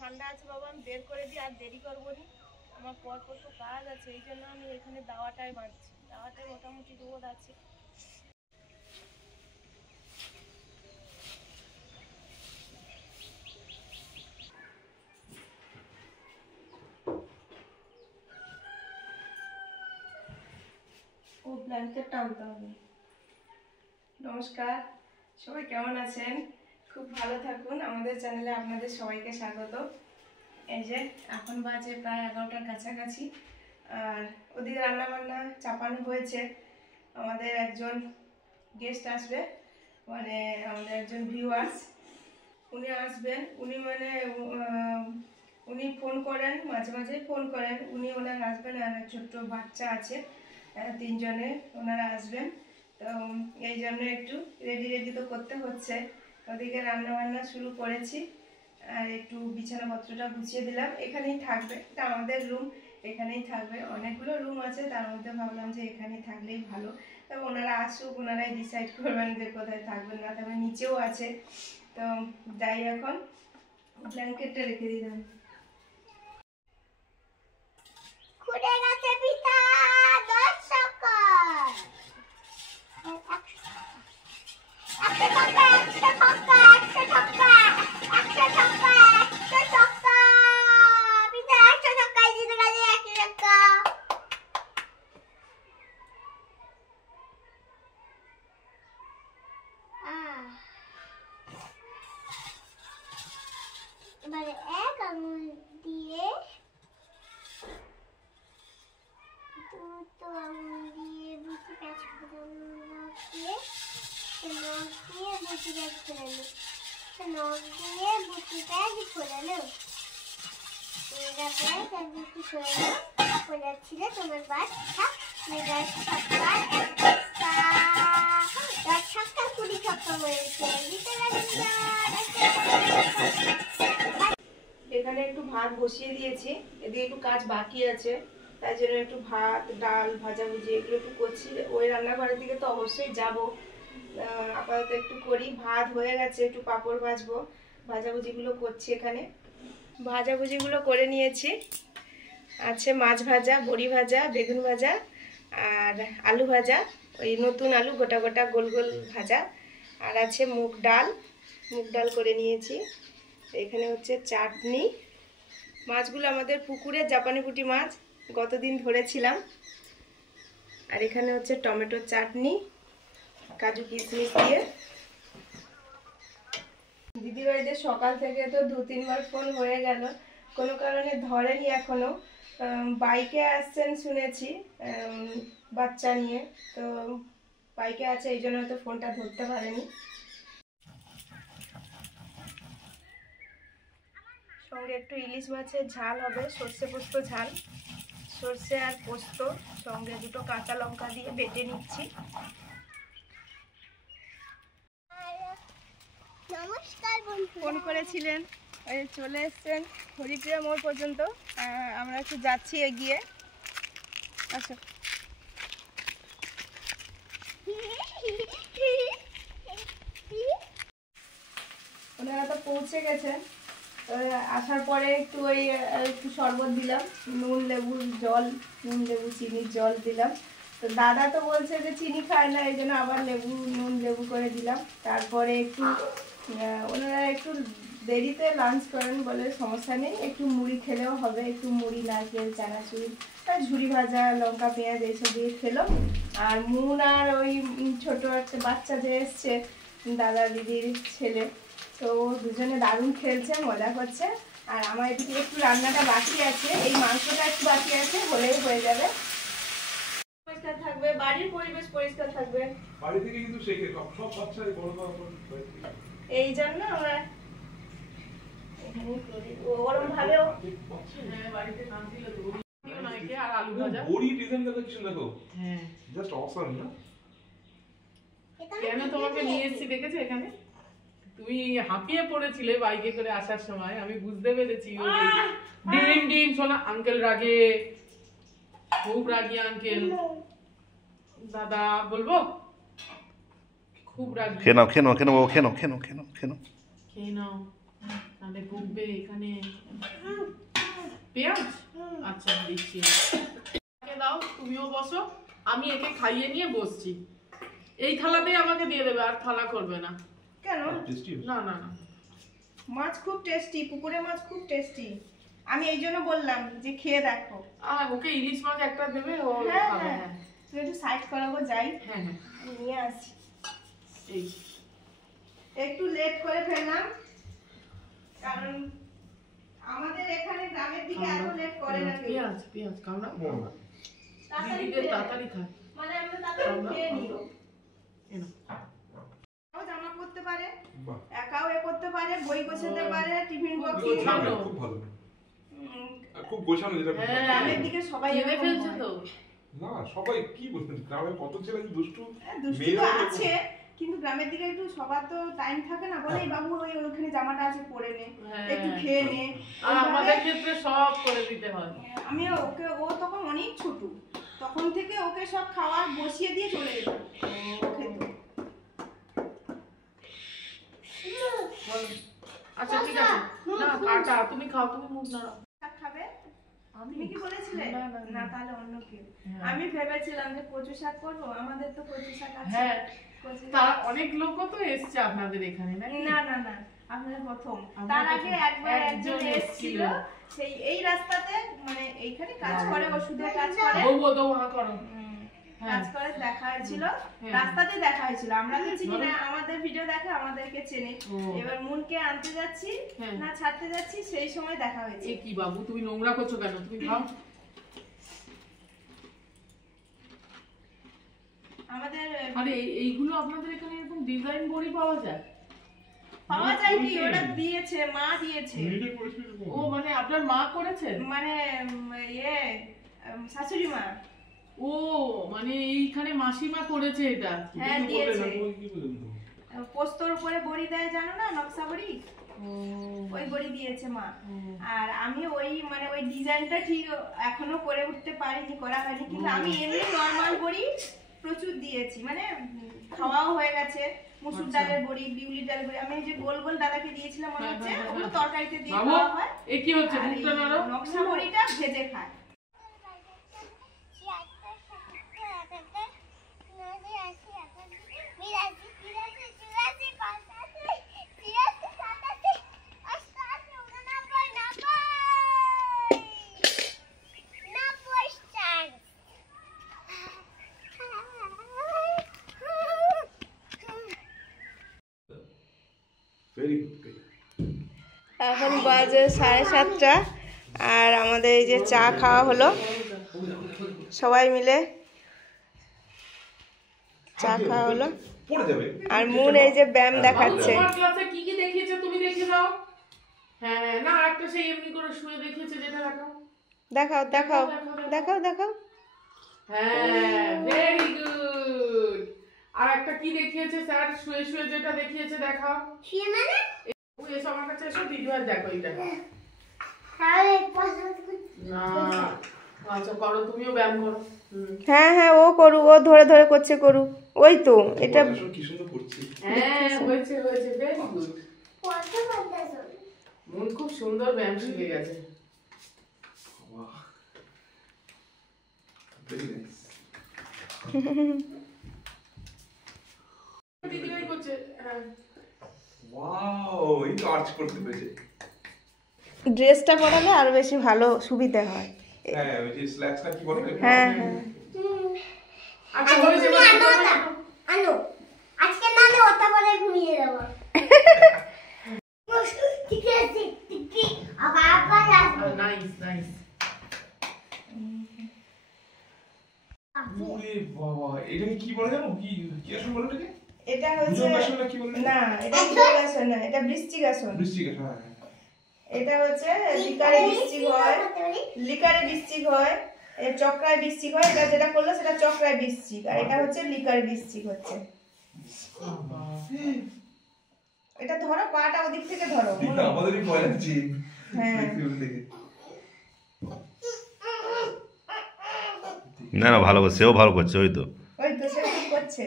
ঠান্ডা আছে বাবা, আমি বের করে দিই, আর দেরি করবো নি। আমার পরপর তো কাজ আছে, এই জন্য আমি এখানে দাওয়াটাই বাঁধছি। দাওয়াটায় মোটামুটি রোদ আছে। ও ব্ল্যাঙ্কেট টানতে হবে। নমস্কার, সবাই কেমন আছেন? খুব ভালো থাকুন। আমাদের চ্যানেলে আপনাদের সবাইকে স্বাগত। এই যে এখন বাজে প্রায় 11টার কাছাকাছি, আর ওদিকে রান্নাবান্না চাপানো হয়েছে। আমাদের একজন গেস্ট আসবে, মানে আমাদের একজন ভিউয়ার্স, উনি আসবেন। উনি মানে উনি ফোন করেন, মাঝে মাঝেই ফোন করেন। উনি ওনার আসবেন, আর ছোট্ট বাচ্চা আছে, 3 জনে ওনারা আসবেন। তো এই জন্য একটু রেডি তো করতে হচ্ছে। ওদিকে রান্না বান্না শুরু করেছি, আর একটু বিছানাপত্রটা গুছিয়ে দিলাম। এখানেই থাকবে, এটা আমাদের রুম, এখানেই থাকবে। অনেকগুলো রুম আছে, তার মধ্যে ভাবলাম যে এখানেই থাকলেই ভালো। তবে ওনারা আসুক, ওনারাই ডিসাইড করবেন যে কোথায় থাকবেন না থাকবেন। নিচেও আছে, তো যাই এখন ব্ল্যাঙ্কেটটা রেখে দিলাম। এবারে এক আঙুল দিয়ে দুটো আঙুল দিয়ে বুঝি প্যাচ করে নখ দিয়ে বুঝি প্যাচ করে নখ দিয়ে বুঝি প্যাচ করে নো বুঝি করে ছিল তোমার বাচ্চা মেয়েরা ছক্কা 20 ছক্কা মেরেছে। এখানে একটু ভাত বসিয়ে দিয়েছি, এদিকে একটু কাজ বাকি আছে, তাই জন্য একটু ভাত ডাল ভাজাভুজি এগুলো একটু করছি। ওই রান্নাঘরের দিকে তো অবশ্যই যাব, আপাতত একটু করি। ভাত হয়ে গেছে, একটু পাঁপড় ভাজবো, ভাজাভুজিগুলো করছি। এখানে ভাজাভুজিগুলো করে নিয়েছি। আছে মাছ ভাজা, বড়ি ভাজা, বেগুন ভাজা, আর আলু ভাজা, ওই নতুন আলু গোটা গোটা গোল গোল ভাজা, আর আছে মুগ ডাল করে নিয়েছি। এখানে হচ্ছে চাটনি। মাছগুলো আমাদের পুকুরের জাপানি পুঁটি মাছ, গতদিন ধরেছিলাম। আর এখানে হচ্ছে টমেটোর চাটনি, কাজু কিশমিশ দিয়ে। দিদিভাইদের সকাল থেকে তো 2-3 বার ফোন হয়ে গেল, কোনো কারণে ধরেনি এখনো। বাইকে আসছেন শুনেছি, বাচ্চা নিয়ে, তো বাইকে আছে, এই জন্য হয়তো ফোনটা ধরতে পারেনি। সঙ্গে একটু ইলিশ মাছের ঝাল হবে, সর্ষে পোস্ত ঝাল, সর্ষে আর পোস্ত, সঙ্গে দুটো কাঁচা লঙ্কা দিয়ে বেটে নিচ্ছি। নমস্কার বন্ধুরা, ফোন করেছিলেন, ওই চলে এসছেন হরিপ্রিয়া মোড় পর্যন্ত। আমরা একটু যাচ্ছি এগিয়ে। আচ্ছা, ওনারা তো পৌঁছে গেছেন। আসার পরে একটু ওই একটু শরবত দিলাম, নুন লেবুর জল, নুন লেবু চিনির জল দিলাম। তো দাদা তো বলছে যে চিনি খায় না, এই জন্য আবার নুন লেবু করে দিলাম। তারপরে একটু ওনারা একটু দেরিতে লাঞ্চ করেন বলে সমস্যা নেই, একটু মুড়ি খেলেও হবে। একটু মুড়ি, নারকেল, চানাচুর, ঝুড়ি ভাজা, লঙ্কা পেঁয়াজ এইসব দিয়ে খেলো। আর মুন আর ওই ছোট একটা বাচ্চা যে এসছে, দাদা দিদির ছেলে, তো দুজনে দারুণ খেলছে, মজা করছে। আর আমার এদিকে একটু রান্নাটা বাকি আছে, এই মাংসটা একটু বাকি আছে, হলেই হয়ে যাবে। পরিষ্কার থাকবে, বাড়ির পরিবেশ পরিষ্কার থাকবে। বাড়ি থেকে কিন্তু শেখে সব বাচ্চাই বড় এই জন্য আমরা এখানেই করি। ওরকম ভাবেও বাড়িতে শান্তি লাগে। আর আলু ভাজা বড়ি ডিজাইনটা দেখছেন, দেখো হ্যাঁ জাস্ট অসাম না? কেন তোমাকে নিয়ে এসেছি দেখেছো এখানে? তুমি হাঁপিয়ে পড়েছিলে বাইকে করে আসার সময়, আমি বুঝতে পেরেছি। ডিম ডিম শোনা, আঙ্কেল রাগে, খুব রাগি আঙ্কেল। দাদা বলবো খুব রাগি। খেয়ে নাও খেয়ে নাও খেয়ে নাও খেয়ে নাও খেয়ে নাও খেয়ে নাও খেয়ে নাও খেয়ে নাও। তাহলে ভুগবে এখানে পেঁয়াজ। আচ্ছা দিচ্ছি, দাও তুমিও বসো, আমি একে খাইয়ে নিয়ে বসছি। এই থালাতেই আমাকে দিয়ে দেবে, আর থালা করবে না। কেন? না না না, মাছ খুব টেস্টি, পুকুরের মাছ খুব টেস্টি। আমি এই জন্য বললাম যে খেয়ে দেখো। ওকে ইলিশ মাছ একটা দেবে, ও হ্যাঁ খাবে। হ্যাঁ, তুই একটু সাইড করাবো, যাই হ্যাঁ হ্যাঁ, নিয়ে আসি। এই একটু লেট করে ফেললাম, কারণ আমাদের এখানে গ্রামের দিকে এত লেট করে না কেউ। পেঁয়াজ পেঁয়াজ খাও না, তাড়াতাড়ি খায়। মানে আমরা তাড়াতাড়ি খেয়ে নিই। এনো ও জামা পরতে পারে, একাও এ করতে পারে, বই গোছাতে পারে, টিফিন বক্স। খুব ভালো, খুব গোছানো। যেটা গ্রামের দিকে সবাই খেয়ে এরকম ফেলছে হয়। তো। না সবাই কি বলছেন, গ্রামে কত ছেলে দুষ্টু দুষ্টু তো আছে, কিন্তু গ্রামের দিকে একটু সবার তো টাইম থাকে না, বলে এই বাবু ওইখানে জামাটা আছে পরে নে, একটু খেয়ে নে। আর আমাদের ক্ষেত্রে সব করে দিতে হয়। আমি ওকে, ও তখন অনেক ছোট, তখন থেকে ওকে সব খাওয়ার বসিয়ে দিয়ে চলে যেতাম। খেত। আচ্ছা ঠিক আছে, না কাটা, তুমি খাও, তুমি মুখ নাড়াও। শাক খাবে? তুমি কি বলেছিলে? না, না, না। না, তাহলে অন্য কেউ। হ্যাঁ। আমি ভেবেছিলাম যে কচু শাক করবো, আমাদের তো কচু শাক আছে। হ্যাঁ, কচু শাক- তার অনেক লোকও তো এসছে আপনাদের এখানে নাকি? না না না, আপনারা প্রথম। আমরা তার প্রথম। আগে একবার একজন একজন এসেছিল, সেই এই রাস্তাতে, মানে এইখানে কাজ না, করে, না। ওষুধের কাজ করে। বউ তো হা করো। হ্যাঁ। কাজ করে, দেখা হয়েছিল, হ্যাঁ। রাস্তাতে দেখা হয়েছিল। আমরা তো চিনি না, আমাদের ভিডিও দেখে আমাদেরকে চেনে। ও। এবার মুনকে আনতে যাচ্ছি হ্যাঁ। না ছাড়তে যাচ্ছি, সেই সময় দেখা হয়েছে। এ কি বাবু, তুমি নোংরা করছো কেন? তুমি খাও। আমাদের আরে এইগুলো আপনাদের এখানে এরকম ডিজাইন বড়ি পাওয়া যায়? পাওয়া যায় কি, ওটা দিয়েছে, মা দিয়েছে। নিজে করেছিল এরকম? ও মানে আপনার মা করেছেন? মানে শাশুড়ি মা। ও মানে এইখানে মাসিমা করেছে এটা। হ্যাঁ, কিছু বললেন দিয়েছে। না, তোমাকে কি বললেন তো? পোস্তর উপরে বড়ি দেয়, জানো না, নকশা বড়ি, ও ওই বড়ি দিয়েছে মা। ও। আর আমি ওই মানে ওই ডিজাইনটা ঠিক এখনো করে উঠতে পারিনি, করা হয়নি, কিন্তু আমি এমনি নরমাল বড়ি প্রচুর দিয়েছি, মানে খাওয়াও হয়ে গেছে। মুসুর আচ্ছা। ডালের বড়ি, বিউলির ডালের বড়ি, আমি এই যে গোল গোল দাদাকে দিয়েছিলাম মনে হ্যাঁ, হচ্ছে, হ্যাঁ, ওগুলো হ্যাঁ। তরকারিতে দিয়ে বাবু খাওয়া হয়। এ কি হচ্ছে? আর মুখটা এই নাড়ো। নকশা বড়িটা ভেজে খায়। Very good, very good. এখন বাজে 7:30, আর আমাদের এই যে চা খাওয়া হলো সবাই মিলে, চা খাওয়া হলো। পড়ে যাবে। আর মুন এই যে ব্যায়াম দেখাচ্ছে। তোমার ক্লাসে কি কি দেখিয়েছে তুমি দেখে দাও। হ্যাঁ হ্যাঁ, না একটা সেই এমনি করে শুয়ে দেখিয়েছে, যেটা দেখাও। দেখাও দেখাও দেখাও দেখাও। হ্যাঁ, ভেরি গুড। আর একটা কি দেখিয়েছে স্যার শুয়ে শুয়ে, যেটা দেখিয়েছে দেখাও। ওই এসো আমার কাছে, এসো দিদিভাই দেখো এটা। না আচ্ছা করো, তুমিও ব্যায়াম করো। হ্যাঁ হ্যাঁ, ও করু, ও ধরে ধরে করছে, করু। ওই তো এটা পড়াশোনা কি সুন্দর করছে। হ্যাঁ হয়েছে হয়েছে, ভেরি গুড। মন খুব সুন্দর ব্যায়াম শিখে গেছে। বাহ, very nice. দিদিভাই করছে। হ্যাঁ Wow, এই তো আর্চ করতে পেরেছে। ড্রেসটা পরালে আরো বেশি ভালো সুবিধা হয়। হ্যাঁ, ওই যে স্ল্যাক্সটা কি বলে? হ্যাঁ হ্যাঁ, আচ্ছা হয়েছে। আজকে না ওটা বলে ঘুমিয়ে যাবো। ঠিক আছে, আবার নাইস নাইস। ওরে বাবা, এটা কি বলে জানো? কি কি আসন বলে এটাকে? এটা হচ্ছে ভুজঙ্গাসন না কি বলে? না, এটা ভুজঙ্গাসন না, এটা বৃশ্চিকাসন। বৃষ্টিক, হ্যাঁ হ্যাঁ। এটা হচ্ছে লিকারে বৃশ্চিক হয়, লিকারে বৃশ্চিক হয়, এর চক্রায় বৃশ্চিক হয়। এটা যেটা করলো সেটা চক্রায় বৃশ্চিক, আর এটা হচ্ছে লিকারে বৃশ্চিক হচ্ছে। এটা ধরো, পাটা ওদিক থেকে ধরো। এটা আমাদেরই ভয় লাগছে। হ্যাঁ। দেখে। না না, ভালো করছে, সেও ভালো করছে। ওই তো ওই তো সে ঠিক করছে। করছে।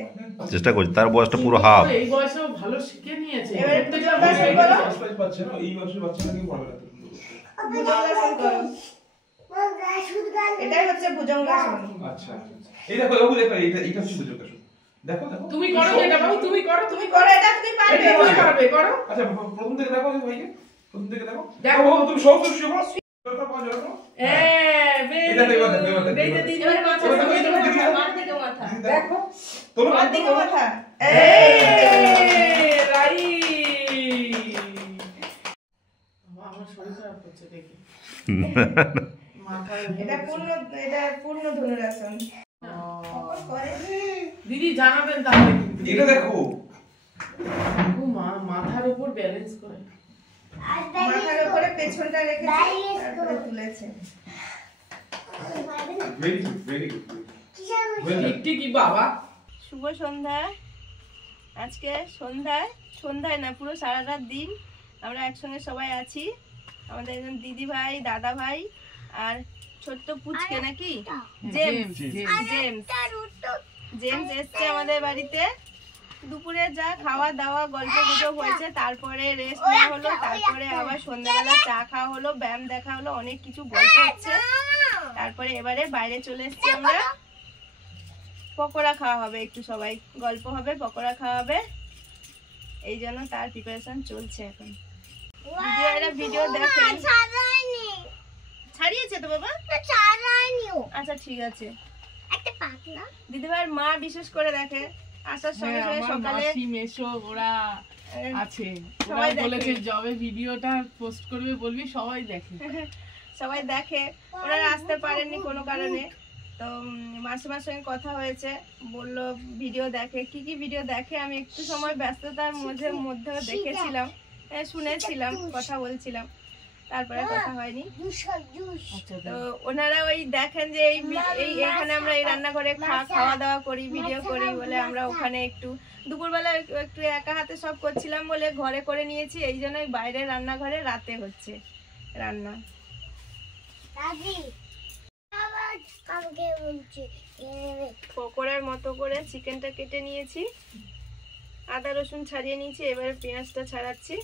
চেষ্টা করছি, তার বয়সটা পুরো হাফ। এই বয়সেও ভালো শিখে নিয়েছে। এবারে ভুজঙ্গাসন করো। ফার্স্ট প্রাইজ পাচ্ছে না এই বয়সের বাচ্চারা কি পড়বে না। ভুজঙ্গাসন করো। এটাই হচ্ছে ভুজঙ্গাসন। আচ্ছা এই দেখো বাবু দেখো এইটা হচ্ছে ভুজঙ্গাসন। দেখো দেখো তুমি করো এটা বাবু, তুমি করো, তুমি করো, এটা তুমি পারবে। এটা তুমি পারবে, করো। আচ্ছা প্রথম থেকে দেখো ভাইকে, প্রথম থেকে দেখো দেখো। বাবু তুমি সব কিছু শিখো। জলটা পাও জলটা। এই যে দিদি এবারে মাথা এবার থেকে দেখো, মাথা, দেখো। মার দিকে মাথা। দেখো তোমরা মার দিকে মাথা। আমার শরীর খারাপ হচ্ছে দেখি। এটা পূর্ণ ধনুরাসন। করে দিদি জানাবেন তাহলে কিন্তু। এটা দেখো ও মাথার উপর ব্যালেন্স করে। মাথার উপরে পেছনটা রেখে তারপরে তুলেছে। Very good very good. ঠিকই বাবা। শুভ সন্ধ্যা। আজকে সন্ধ্যায় না, পুরো সারা রাত দিন আমরা একসঙ্গে সবাই আছি। আমাদের একজন দিদি ভাই, দাদা ভাই আর ছোট্ট পুচকে নাকি জেমস এসছে আমাদের বাড়িতে। দুপুরে যা খাওয়া দাওয়া গল্প গুজব হয়েছে, তারপরে রেস্ট নেওয়া হলো, তারপরে আবার সন্ধ্যাবেলা চা খাওয়া হলো, ব্যায়াম দেখা হলো, অনেক কিছু গল্প হচ্ছে। তারপরে এবারে বাইরে চলে এসছি আমরা। পকোড়া খাওয়া হবে, একটু সবাই গল্প হবে, পকোড়া খাওয়া হবে, এই জন্য তার প্রিপারেশন চলছে এখন। ভিডিও দেখেন। ছাড়িয়েছে তো বাবা? আচ্ছা ঠিক আছে। দিদিভাইয়ের মা বিশেষ করে দেখে, আসার সঙ্গে সঙ্গে সকালে মাসি মেশো ওরা আছে, সবাই ওরা বলেছে দেখে। যবে ভিডিওটা পোস্ট করবে বলবি সবাই দেখে। সবাই দেখে। ওনারা আসতে পারেননি কোনো কারণে, তো মাসিমার সঙ্গে কথা হয়েছে, বললো ভিডিও দেখে। কি কি ভিডিও দেখে আমি একটু সময় ব্যস্ততার মধ্যে দেখেছিলাম, শুনেছিলাম, কথা বলছিলাম, তারপরে কথা হয়নি। তো ওনারা ওই দেখেন যে এইখানে আমরা এই রান্নাঘরে খাওয়া দাওয়া করি, ভিডিও করি বলে আমরা ওখানে একটু দুপুরবেলা একটু একা হাতে সব করছিলাম বলে ঘরে করে নিয়েছি, এই জন্যই বাইরে রান্নাঘরে রাতে হচ্ছে রান্না। পকোড়ার মতো করে চিকেনটা কেটে নিয়েছি, আদা রসুন ছাড়িয়ে নিয়েছি, এবারে পেঁয়াজটা ছাড়াচ্ছি।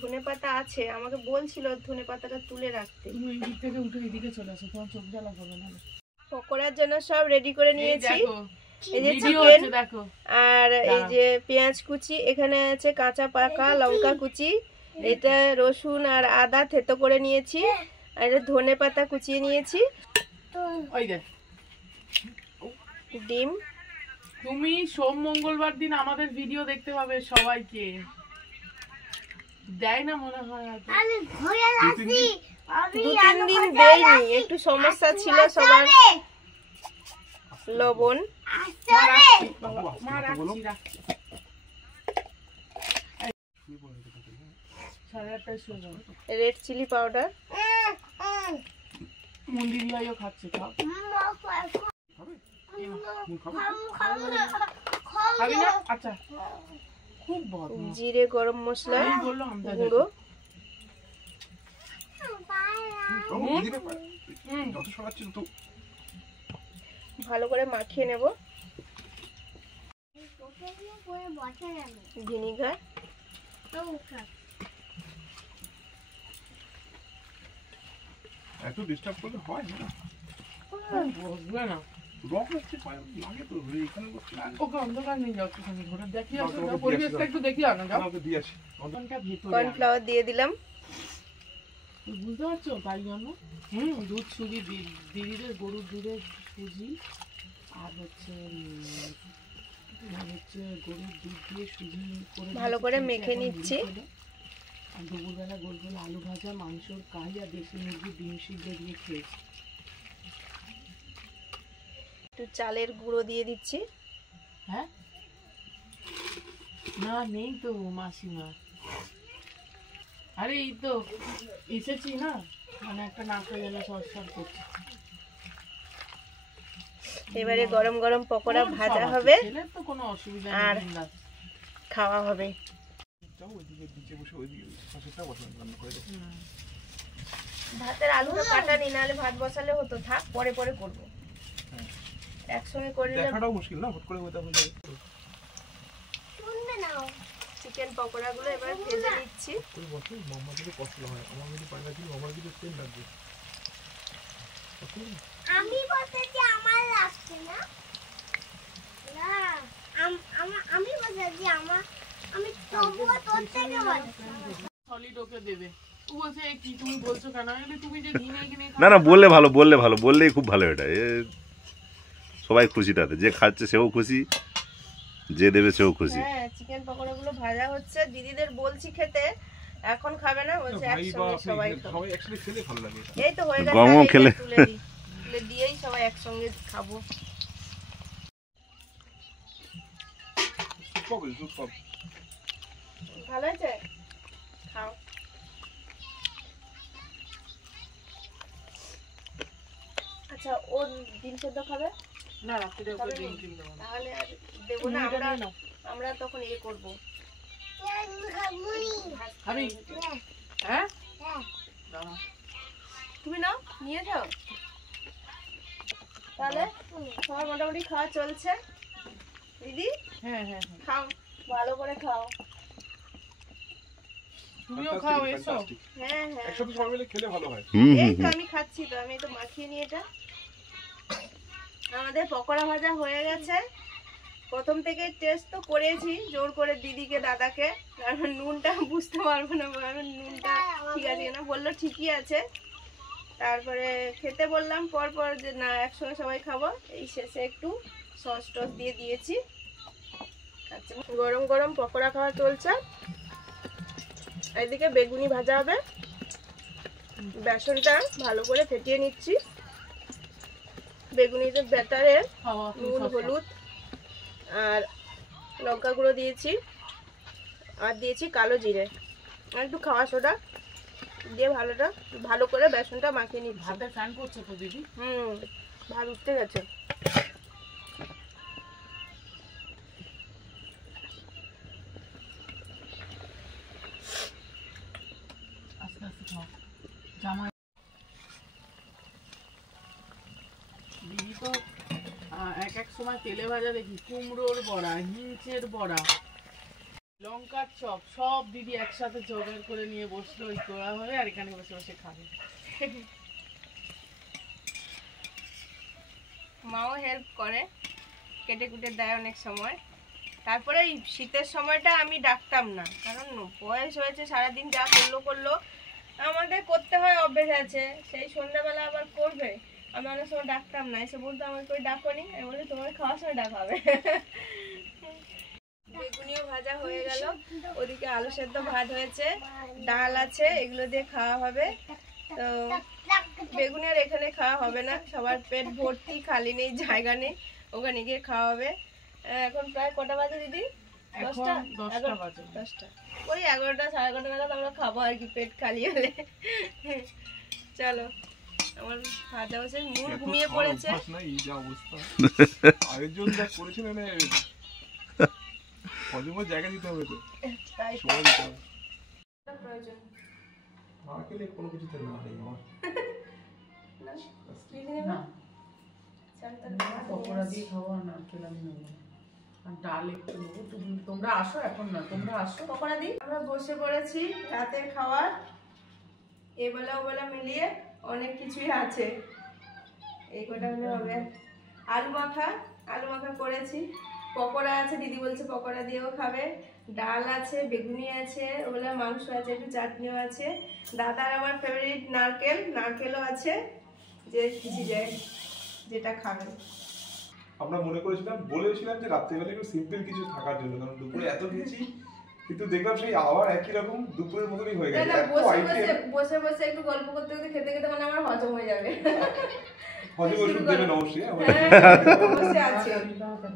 ধনেপাতা আছে, আমাকে বলছিল ধনেপাতাটা তুলে রাখতে। তুমি এই দিক থেকে উঠে এদিকে চলে আসো, তোমার চোখ জ্বালা করবে না। পকোড়ার জন্য সব রেডি করে নিয়েছি। এই যে ভিডিও চিকেন হচ্ছে দেখো, আর এই যে পেঁয়াজ কুচি, এখানে আছে কাঁচা পাকা লঙ্কা কুচি, এটা রসুন আর আদা থেতো করে নিয়েছি, আর এটা ধনেপাতা কুচিয়ে নিয়েছি, ওই দেখ। ডিম। তুমি সোম মঙ্গলবার দিন আমাদের ভিডিও দেখতে পাবে সবাইকে, দেয় না মনে হয় হয়তো। দু তিন দিন দেয়নি, একটু সমস্যা ছিল সবার। লবণ, মা রাখছি। 8:30 শুয়ে যাবো। রেড চিলি পাউডার, মন্দির ভাইও খাচ্ছে, খাও। খাবি না? আচ্ছা, খুব বদমাশ। জিরে গরম মশলা এই বললো আমদা গুঁড়ো, ভালো করে মাখিয়ে নেব। ভিনিগার, এত ডিস্টার্ব করলে হয় না। বসবে না। রক লাগছে পায়ে লাগে তো এখানে বসে লাগে। ওকে অন্ধকার নিয়ে যাও, একটুখানি ঘোরা দেখি আসো, পরিবেশটা একটু দেখি আনো যাও। আমাকে দিয়ে আসি। অন্ধকারটা ভেতরে কর্নফ্লাওয়ার দিয়ে দিলাম। বুঝতে পারছো, তাই জন্য দুধ সুজি দিদিদের গরুর দুধের সুজি আর হচ্ছে গরুর দুধ দিয়ে সুজি করে ভালো করে মেখে নিচ্ছি। আর দুপুরবেলা গোল গোল আলু ভাজা, মাংসর কাই আর দেশি মুরগি ডিম সিদ্ধ দিয়ে খেয়েছি। একটু চালের গুঁড়ো দিয়ে দিচ্ছি। হ্যাঁ, না নেই তো মাসিমা। আরে এই তো এসেছি না, মানে একটা নাকা গেল সরসর করছে। এবারে গরম গরম পকোড়া ভাজা হবে ছেলের তো কোনো অসুবিধা আর নেই না। খাওয়া হবে। ভাতের আলুটা কাটা নি, নাহলে ভাত বসালে হতো, থাক পরে পরে করবো। একসঙ্গে করে নিলে দেখাটাও মুশকিল না, হুট করে ওটা হয়ে যায়। শুনবে না ও। চিকেন পকোড়াগুলো এবার ভেজে দিচ্ছি। ওই বছর মাম্মা যদি কষ্ট হয়, আমার যদি পায়না দিন আমার কিন্তু সেম লাগবে। আমি বলতেছি আমার লাগছে না। না আমি বলতেছি আমি তবুও তোর থেকে বলছি। সলিড ওকে দেবে। ও বলছে "এই কি তুমি বলছো কেন?" আমি বলি, তুমি যে ঘি কিনে না না, বললে ভালো, বললেই খুব ভালো। এটা সবাই খুশি তাতে, যে খাচ্ছে সেও খুশি, যে দেবে সেও খুশি। হ্যাঁ, চিকেন পকোড়াগুলো ভাজা হচ্ছে। দিদিদের বলছি খেতে, এখন খাবে না, বলছে ভাই বা একসঙ্গে সবাই খাবো। সবাই একসাথে খেলে ভালো লাগে এটা। এই তো হয়ে গেছে, গরমও আর এইটা খেলে। তুলে দিয়েই সবাই একসঙ্গে খাবো। সুপার। ভালো হয়েছে, খাও। আচ্ছা, ও ডিম সেদ্ধ খাবে? না, রাত্রিরে ওকে ডিম টিম দেবো না। তাহলে আর দেবো না, তুমি এটা নিয়ে নাও। আমরা তখন ইয়ে করবো। খাবি? হ্যাঁ? হ্যাঁ। দাঁড়া। তুমি নাও, নিয়ে যাও। তাহলে সবার মোটামুটি খাওয়া চলছে। দিদি হ্যাঁ, হ্যাঁ, হ্যাঁ। খাও, ভালো করে খাও। তুমিও খাও, এসো। হ্যাঁ হ্যাঁ, একসাথে সবাই মিলে খেলে ভালো হয়। এই তো আমি খাচ্ছি, তো আমি তো মাখিয়ে নিয়ে এটা। আমাদের পকোড়া ভাজা হয়ে গেছে। প্রথম থেকে টেস্ট তো করেছি জোর করে দিদিকে দাদাকে, কারণ নুনটা বুঝতে পারবো না, কারণ নুনটা ঠিক আছে কিনা, বললো ঠিকই আছে। তারপরে খেতে বললাম পরপর যে না একসঙ্গে সবাই খাবো, এই শেষে একটু সস টস দিয়ে দিয়েছি। আচ্ছা, গরম গরম পকোড়া খাওয়া চলছে। এদিকে বেগুনি ভাজা হবে। বেসনটা ভালো করে ফেটিয়ে নিচ্ছি। বেগুনিতে ব্যাটারে খাওয়া নুন হলুদ আর লঙ্কা গুঁড়ো দিয়েছি, আর দিয়েছি কালো জিরে আর একটু খাওয়া সোডা দিয়ে ভালো করে বেসনটা মাখিয়ে নিচ্ছি। ভাতে ফ্যান করছে তো দিদি। ভাত উঠতে গেছে। আস্তে আস্তে খাও। জামাই দিদি তো এক সময় তেলে ভাজা দেখি কুমড়োর বড়া, হিঞ্চের বড়া, লঙ্কার চপ সব দিদি একসাথে জোগাড় করে নিয়ে বসলো ওই তোড়া হয়ে, আর এখানে বসে বসে খাবে। মাও হেল্প করে, কেটে কুটে দেয় অনেক সময়। তারপরে এই শীতের সময়টা আমি ডাকতাম না, কারণ বয়স হয়েছে, সারাদিন যা করলো আমাদের করতে হয়, অভ্যেস আছে। সেই সন্ধ্যাবেলা আবার করবে, আমি অনেক সময় ডাকতাম না, এসে বলতো আমাকে করে ডাকনি, আমি বলি তোমার খাওয়ার সময় ডাকাবে। বেগুনিও ভাজা হয়ে গেল, ওদিকে আলু সেদ্ধ ভাত হয়েছে, ডাল আছে, এগুলো দিয়ে খাওয়া হবে। তো বেগুনি আর এখানে খাওয়া হবে না, সবার পেট ভর্তি, খালি নেই, জায়গা নেই, ওখানে গিয়ে খাওয়া হবে। এখন প্রায় কটা বাজে দিদি? 10টা? 10টা বাজে। 10টা, ওই 11টা 11:30 নাগাদ আমরা খাবো আর কি, পেট খালি হলে। চলো, আমার ভাজা বসে মুড ঘুমিয়ে পড়েছে। না এই যা অবস্থা, আয়োজন যা করেছেন মানে হজমের জায়গা দিতে হবে, তো তাই সময় দিতে হবে। প্রয়োজন মার্কেলে কোনো কিছুতে না নেই আমার। না, কি জানি না, না, চল তাহলে পকোড়া দিয়ে খাবো, আর নারকেল আমি নেবো না। আর ডাল একটু নেবো। তোমরা আসো, এখন না, তোমরা আসো। পকোড়া দিই। আমরা বসে পড়েছি রাতের খাবার, এবেলা ওবেলা মিলিয়ে অনেক কিছুই আছে। এই কটা হলে হবে। আলু মাখা করেছি, পকোড়া আছে, দিদি বলছে পকোড়া দিয়েও খাবে, ডাল আছে, বেগুনি আছে, ওগুলা মাংস আছে, একটু চাটনিও আছে, দাদার আমার ফেভারিট নারকেলও আছে, যে কিছু যায় যেটা খাবে। আমরা বলেছিলাম যে রাত্রিবেলা একটু সিম্পল কিছু থাকার জন্য, কারণ দুপুরে এত খেয়েছি, কিন্তু দেখলাম সেই আবার একই রকম দুপুরের মতনই হয়ে গেছে। বসে বসে একটু গল্প করতে করতে খেতে খেতে মানে আমার হজম হয়ে যাবে। হজম ওষুধ দেবেন অবশ্যই। হ্যাঁ, বসে আছে।